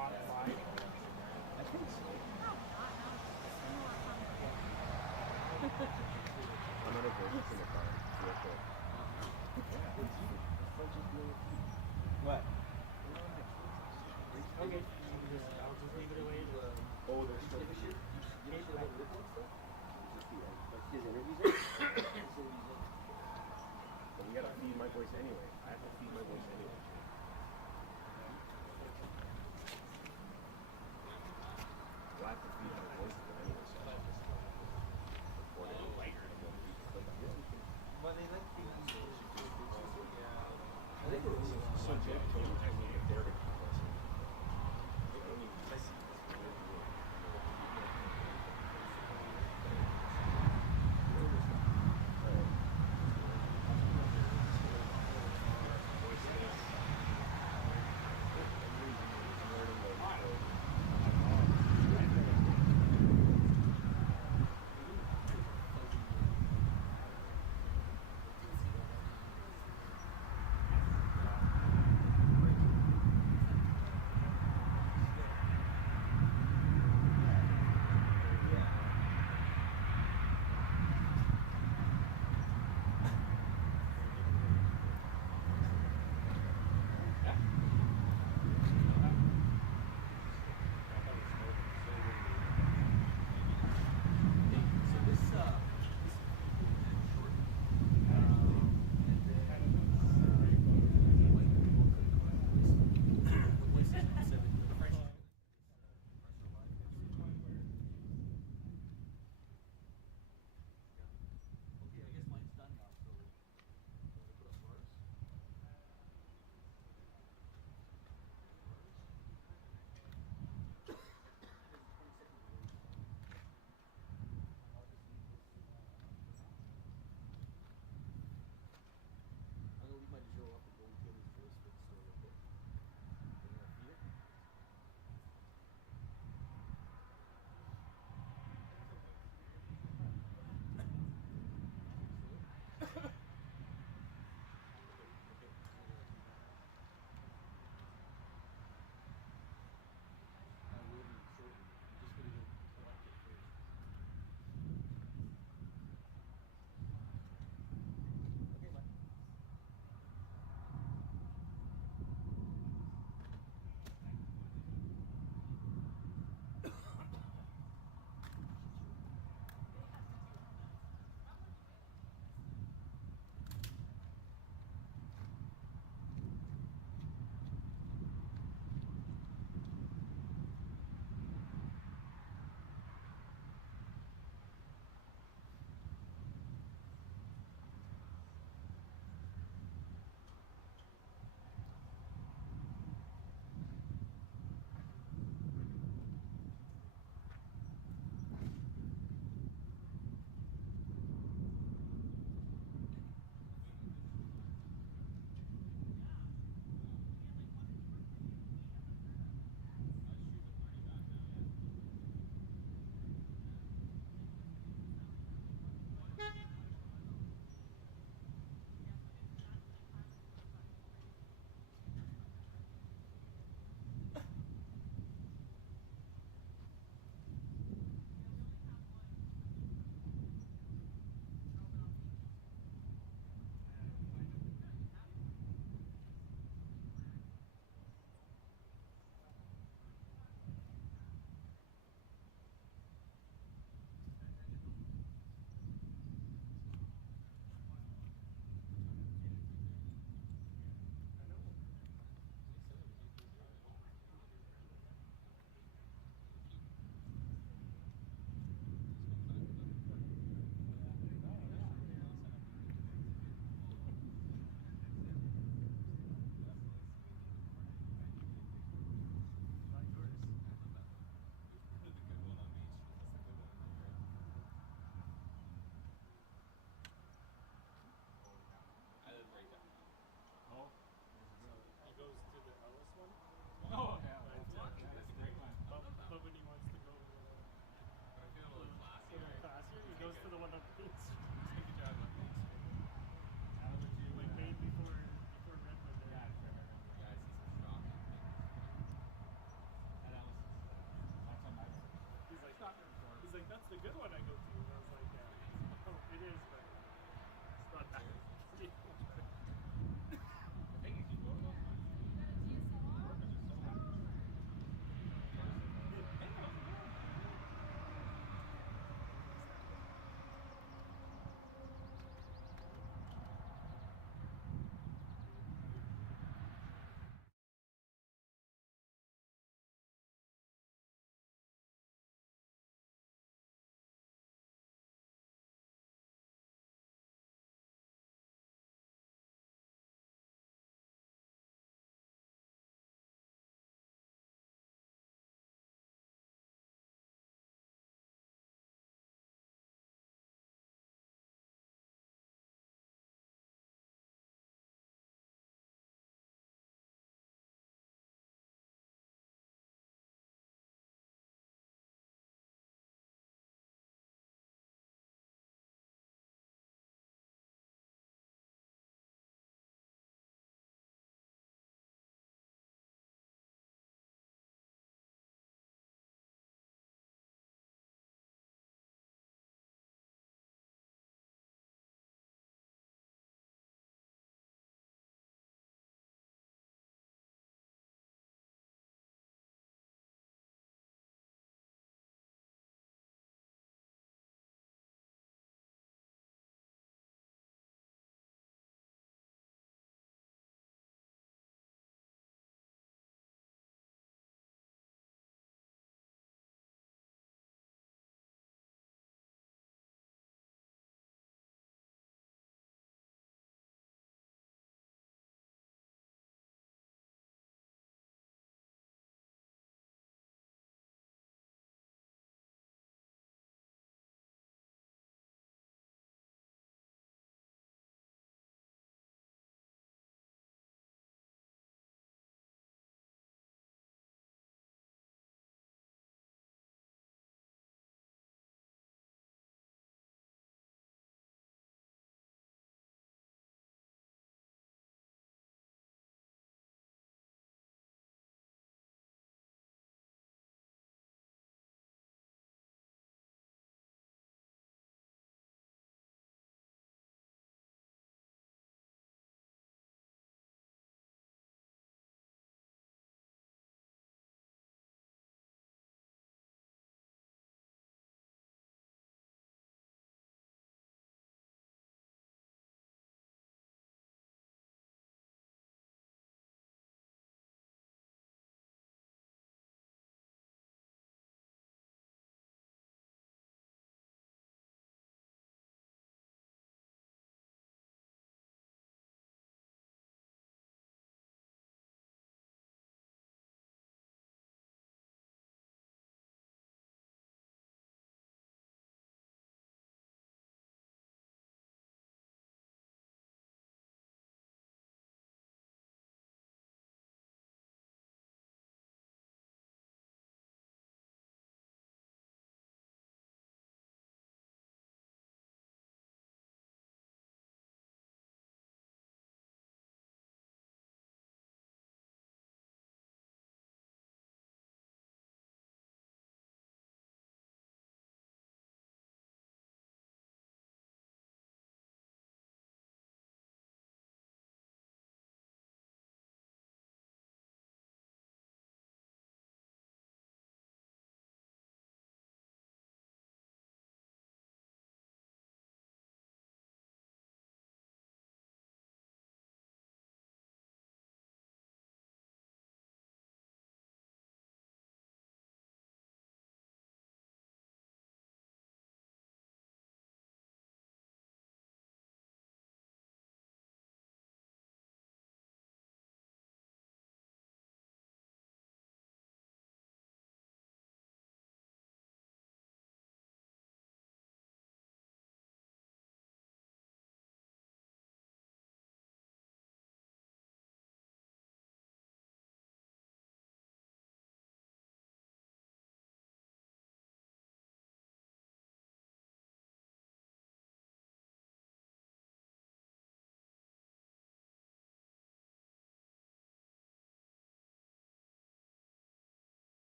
I think so. I'm not a voice in the car. Real quick. What? Okay. I'll just leave it away. Oh, there's still his interviews. But we gotta feed my voice anyway. I have to feed my voice anyway. Well, I have to feed my voice anyway, so I just record it later and then we can click on it. Well, they like the I think it was so Jeff told me if they're gonna keep listening. the good one I go to. And I was like, oh, it is, but it's not that. The thing is, you go to those ones.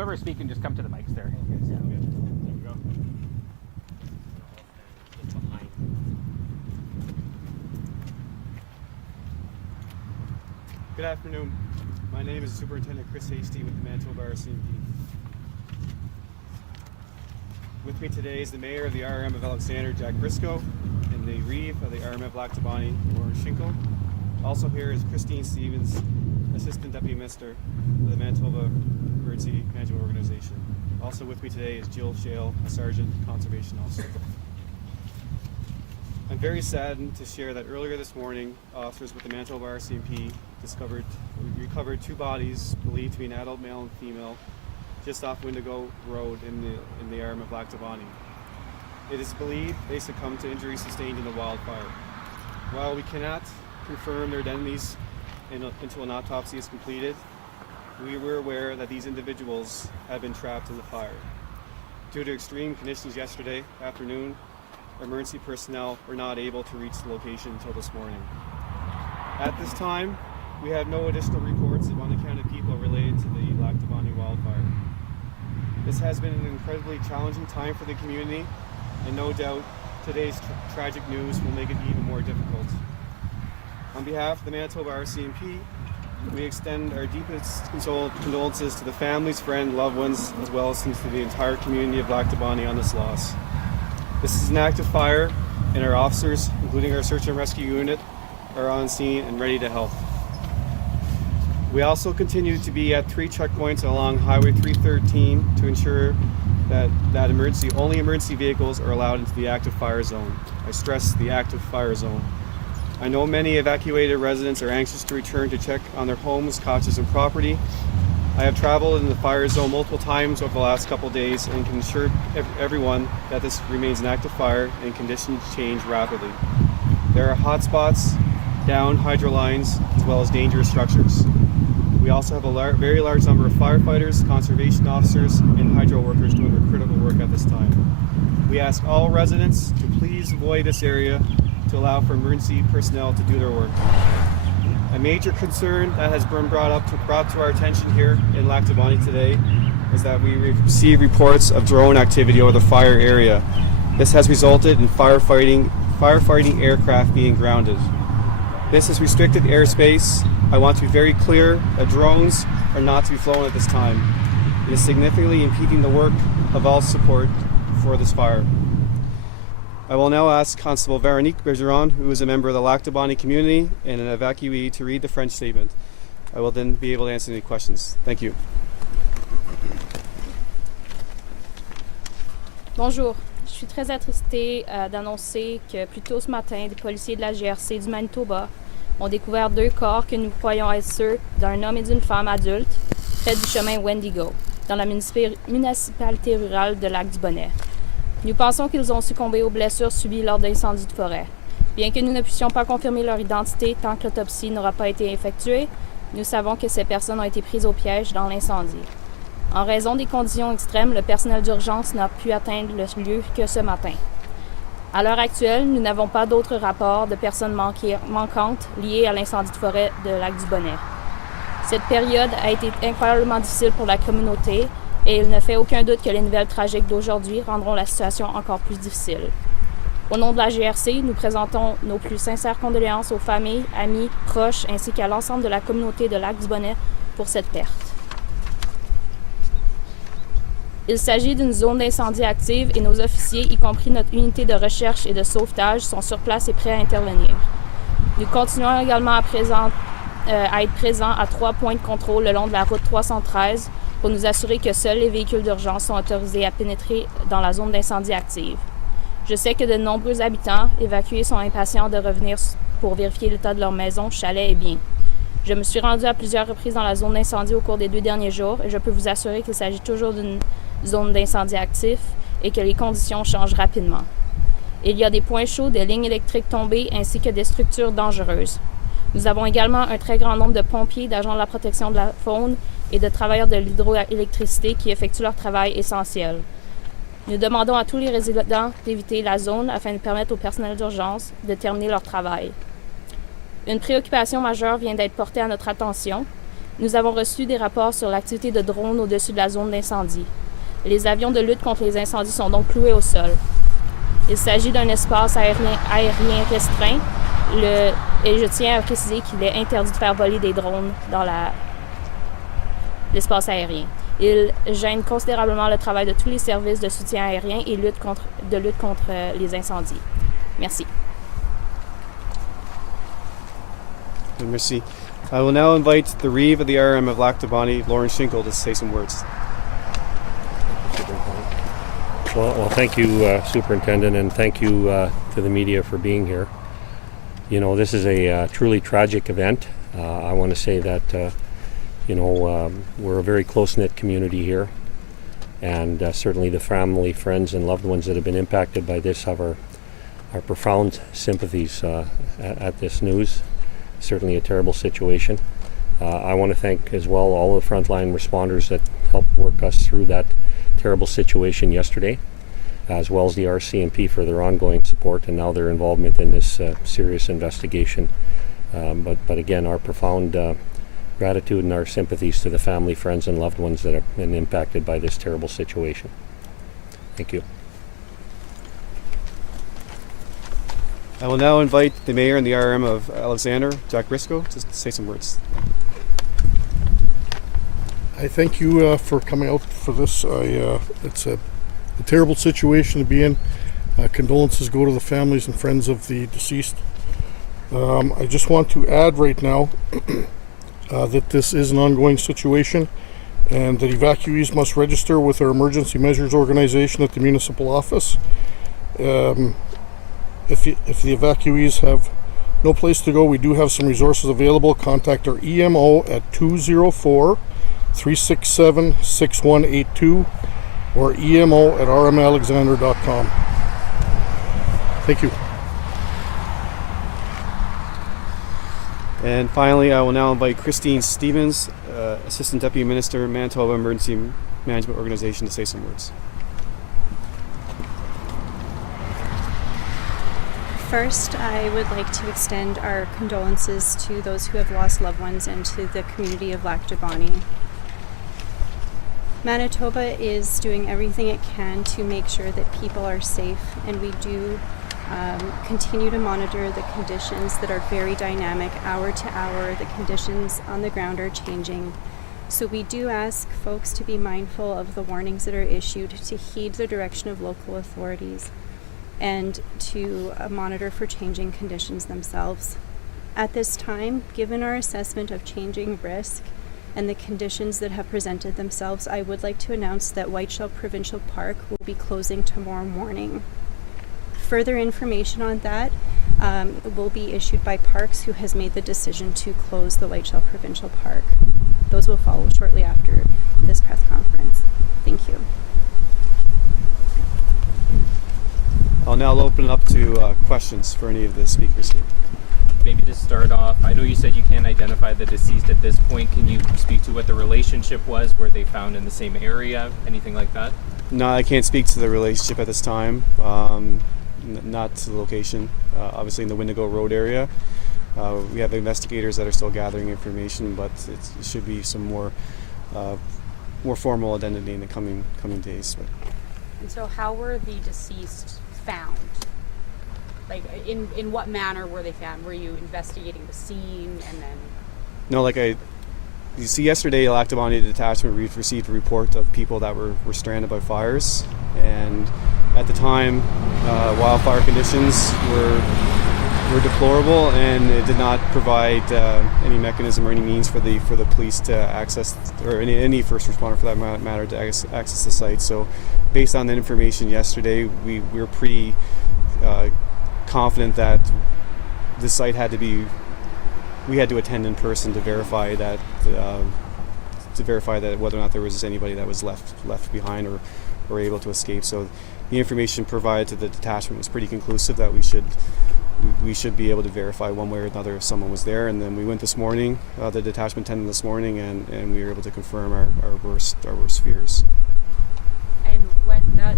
whoever's speaking, just come to the mics there. Okay, Yeah. sounds good. There we go. Just behind. Good afternoon. My name is Superintendent Chris Hastie with the Manitoba RCMP. With me today is the Mayor of the RM of Alexander, Jack Brisco, and the Reeve of the RM of Lac du Bonnet, Loren Schinkel. Also here is Christine Stevens, Assistant Deputy Minister of the Manitoba Emergency Management Organization. Also with me today is Jill Shale, a Sergeant Conservation Officer. I'm very saddened to share that earlier this morning, officers with the Manitoba RCMP recovered two bodies believed to be an adult male and female just off Windigo Road in the RM of Lac du Bonnet. It is believed they succumbed to injuries sustained in the wildfire. While we cannot confirm their identities until an autopsy is completed, we were aware that these individuals had been trapped in the fire. Due to extreme conditions yesterday afternoon, emergency personnel were not able to reach the location until this morning. At this time, we have no additional reports of unaccounted people related to the Lac du Bonnet wildfire. This has been an incredibly challenging time for the community, and no doubt today's tragic news will make it even more difficult. On behalf of the Manitoba RCMP, we extend our deepest condolences to the families, friends, loved ones, as well as to the entire community of Lac du Bonnet on this loss. This is an active fire, and our officers, including our search and rescue unit, are on scene and ready to help. We also continue to be at 3 checkpoints along Highway 313 to ensure that only emergency vehicles are allowed into the active fire zone. I stress the active fire zone. I know many evacuated residents are anxious to return to check on their homes, cottages, and property. I have traveled in the fire zone multiple times over the last couple of days and can assure everyone that this remains an active fire and conditions change rapidly. There are hot spots, down hydro lines, as well as dangerous structures. We also have a very large number of firefighters, conservation officers, and hydro workers doing their critical work at this time. We ask all residents to please avoid this area to allow for emergency personnel to do their work. A major concern that has been brought to our attention here in Lac du Bonnet today is that we receive reports of drone activity over the fire area. This has resulted in firefighting aircraft being grounded. This is restricted airspace. I want to be very clear that drones are not to be flown at this time. It is significantly impeding the work of all support for this fire. I will now ask Constable Véronique Bergeron, who is a member of the Lac du Bonnet community and an evacuee, to read the French statement. I will then be able to answer any questions. Thank you. Bonjour. Je suis très attristée d'annoncer que plus tôt ce matin, des policiers de la GRC du Manitoba ont découvert 2 corps que nous croyons être ceux d'un homme et d'une femme adultes près du chemin Wendigo, dans la municipalité rurale de Lac du Bonnet. Nous pensons qu'ils ont succombé aux blessures subies lors d'incendies de forêt. Bien que nous ne puissions pas confirmer leur identité tant que l'autopsie n'aura pas été effectuée, nous savons que ces personnes ont été prises au piège dans l'incendie. En raison des conditions extrêmes, le personnel d'urgence n'a pu atteindre le lieu que ce matin. À l'heure actuelle, nous n'avons pas d'autres rapports de personnes manquantes liées à l'incendie de forêt de Lac du Bonnet. Cette période a été incroyablement difficile pour la communauté et il ne fait aucun doute que les nouvelles tragiques d'aujourd'hui rendront la situation encore plus difficile. Au nom de la GRC, nous présentons nos plus sincères condoléances aux familles, amis, proches ainsi qu'à l'ensemble de la communauté de Lac du Bonnet pour cette perte. Il s'agit d'une zone d'incendie active et nos officiers, y compris notre unité de recherche et de sauvetage, sont sur place et prêts à intervenir. Nous continuons également à être présents à 3 points de contrôle le long de la route 313 pour nous assurer que seuls les véhicules d'urgence sont autorisés à pénétrer dans la zone d'incendie active. Je sais que de nombreux habitants évacués sont impatients de revenir pour vérifier l'état de leur maison, chalet et biens. Je me suis rendue à plusieurs reprises dans la zone d'incendie au cours des 2 derniers jours et je peux vous assurer qu'il s'agit toujours d'une zone d'incendie actif et que les conditions changent rapidement. Il y a des points chauds, des lignes électriques tombées ainsi que des structures dangereuses. Nous avons également un très grand nombre de pompiers, d'agents de la protection de la faune et de travailleurs de l'hydroélectricité qui effectuent leur travail essentiel. Nous demandons à tous les résidents d'éviter la zone afin de permettre au personnel d'urgence de terminer leur travail. Une préoccupation majeure vient d'être portée à notre attention. Nous avons reçu des rapports sur l'activité de drones au-dessus de la zone d'incendie. Les avions de lutte contre les incendies sont donc cloués au sol. Il s'agit d'un espace aérien restreint et je tiens à préciser qu'il est interdit de faire voler des drones dans l'espace aérien. Il gêne considérablement le travail de tous les services de soutien aérien et de lutte contre les incendies. Merci. Merci. I will now invite the Reeve of the RM of Lac du Bonnet, Loren Schinkel, to say some words. Well, thank you, Superintendent, and thank you to the media for being here. You know, this is a truly tragic event. I want to say that, we're a very close-knit community here, and certainly the family, friends, and loved ones that have been impacted by this have our profound sympathies at this news. Certainly a terrible situation. I want to thank as well all the frontline responders that helped work us through that terrible situation yesterday, as well as the RCMP for their ongoing support and now their involvement in this serious investigation. But again, our profound gratitude and our sympathies to the family, friends, and loved ones that have been impacted by this terrible situation. Thank you. I will now invite the Mayor and the RM of Alexander, Jack Brisco, to say some words. I thank you for coming out for this. It's a terrible situation to be in. Condolences go to the families and friends of the deceased. I just want to add right now that this is an ongoing situation and that evacuees must register with our emergency measures organization at the municipal office. If the evacuees have no place to go, we do have some resources available. Contact our EMO at 204-367-6182 or emo at rmalexander.com. Thank you. And finally, I will now invite Christine Stevens, Assistant Deputy Minister, Manitoba Emergency Management Organization, to say some words. First, I would like to extend our condolences to those who have lost loved ones and to the community of Lac du Bonnet. Manitoba is doing everything it can to make sure that people are safe, and we do continue to monitor the conditions that are very dynamic hour to hour. The conditions on the ground are changing. So we do ask folks to be mindful of the warnings that are issued, to heed the direction of local authorities, and to monitor for changing conditions themselves. At this time, given our assessment of changing risk and the conditions that have presented themselves, I would like to announce that Whiteshell Provincial Park will be closing tomorrow morning. Further information on that will be issued by Parks, who has made the decision to close the Whiteshell Provincial Park. Those will follow shortly after this press conference. Thank you. I'll now open it up to questions for any of the speakers here. Maybe to start off, I know you said you can't identify the deceased at this point. Can you speak to what the relationship was? Were they found in the same area? Anything like that? No, I can't speak to the relationship at this time. Not to the location. Obviously in the Windigo Road area. We have investigators that are still gathering information, but it should be some more formal identity in the coming days. And so how were the deceased found? Like, in what manner were they found? Were you investigating the scene and then? No, you see, yesterday, Lac du Bonnet detachment received a report of people that were stranded by fires, and at the time, wildfire conditions were deplorable, and it did not provide any mechanism or any means for the police to access, or any first responder for that matter, to access the site. So, based on that information yesterday, we were pretty confident that the site we had to attend in person to verify that whether or not there was anybody that was left behind or able to escape. So the information provided to the detachment was pretty conclusive that we should be able to verify one way or another if someone was there. And then we went this morning, the detachment attended this morning, and we were able to confirm our worst fears. And when that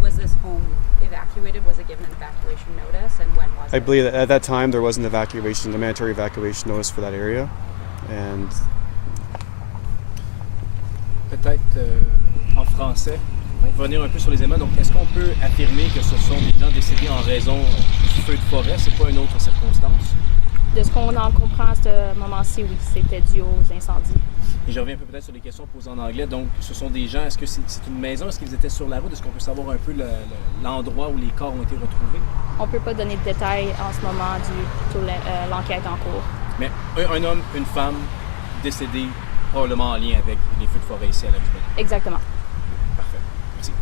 was this home evacuated? Was it given an evacuation notice, and when was it? I believe that at that time there was an mandatory evacuation notice for that area, And Peut-être en français, revenir un peu sur les éléments. Donc, est-ce qu'on peut affirmer que ce sont des gens décédés en raison du feu de forêt? C'est pas une autre circonstance? De ce qu'on en comprend à ce moment-ci, oui, c'était dû aux incendies. Et je reviens un peu peut-être sur les questions posées en anglais. Donc, ce sont des gens, est-ce que c'est une maison? Est-ce qu'ils étaient sur la route? Est-ce qu'on peut savoir un peu l'endroit où les corps ont été retrouvés? On ne peut pas donner de détails en ce moment dû à l'enquête en cours. Mais un homme, une femme décédés, probablement en lien avec les feux de forêt ici à Lac du Bonnet. Exactement. Parfait. Merci.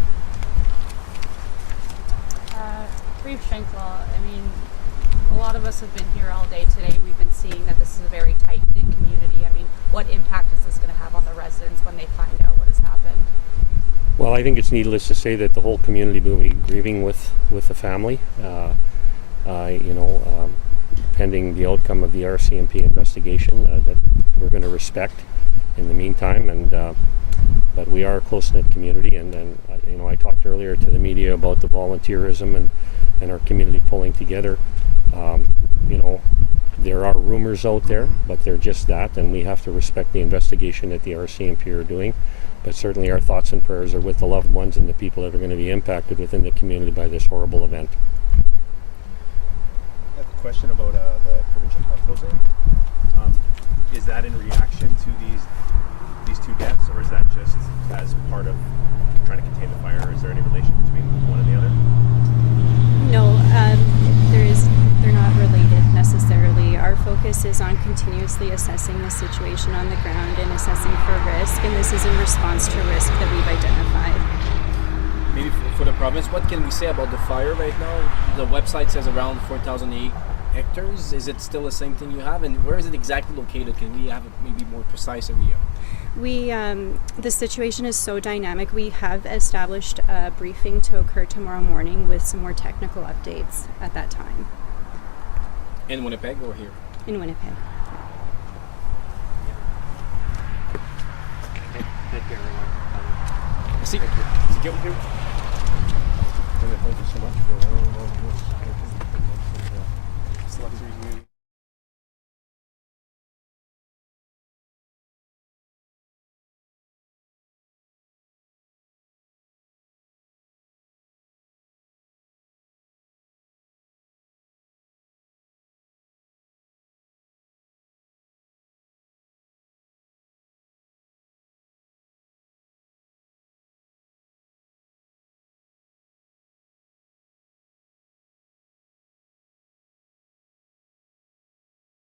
Reeve, Schinkel, I mean, a lot of us have been here all day today. We've been seeing that this is a very tight-knit community. I mean, what impact is this going to have on the residents when they find out what has happened? Well, I think it's needless to say that the whole community will be grieving with the family. Pending the outcome of the RCMP investigation that we're going to respect in the meantime. But we are a close-knit community, and I talked earlier to the media about the volunteerism and our community pulling together. There are rumors out there, but they're just that, and we have to respect the investigation that the RCMP are doing. But certainly our thoughts and prayers are with the loved ones and the people that are going to be impacted within the community by this horrible event. I have a question about the provincial park closing. Is that in reaction to these two deaths, or is that just as part of trying to contain the fire? Is there any relation between one and the other? No, they're not related necessarily. Our focus is on continuously assessing the situation on the ground and assessing for risk, and this is in response to risk that we've identified. Maybe for the province, what can we say about the fire right now? The website says around 4,008 hectares. Is it still the same thing you have? And where is it exactly located? Can we have a maybe more precise area? The situation is so dynamic. We have established a briefing to occur tomorrow morning with some more technical updates at that time. In Winnipeg or here? In Winnipeg. Thank you, everyone. Merci.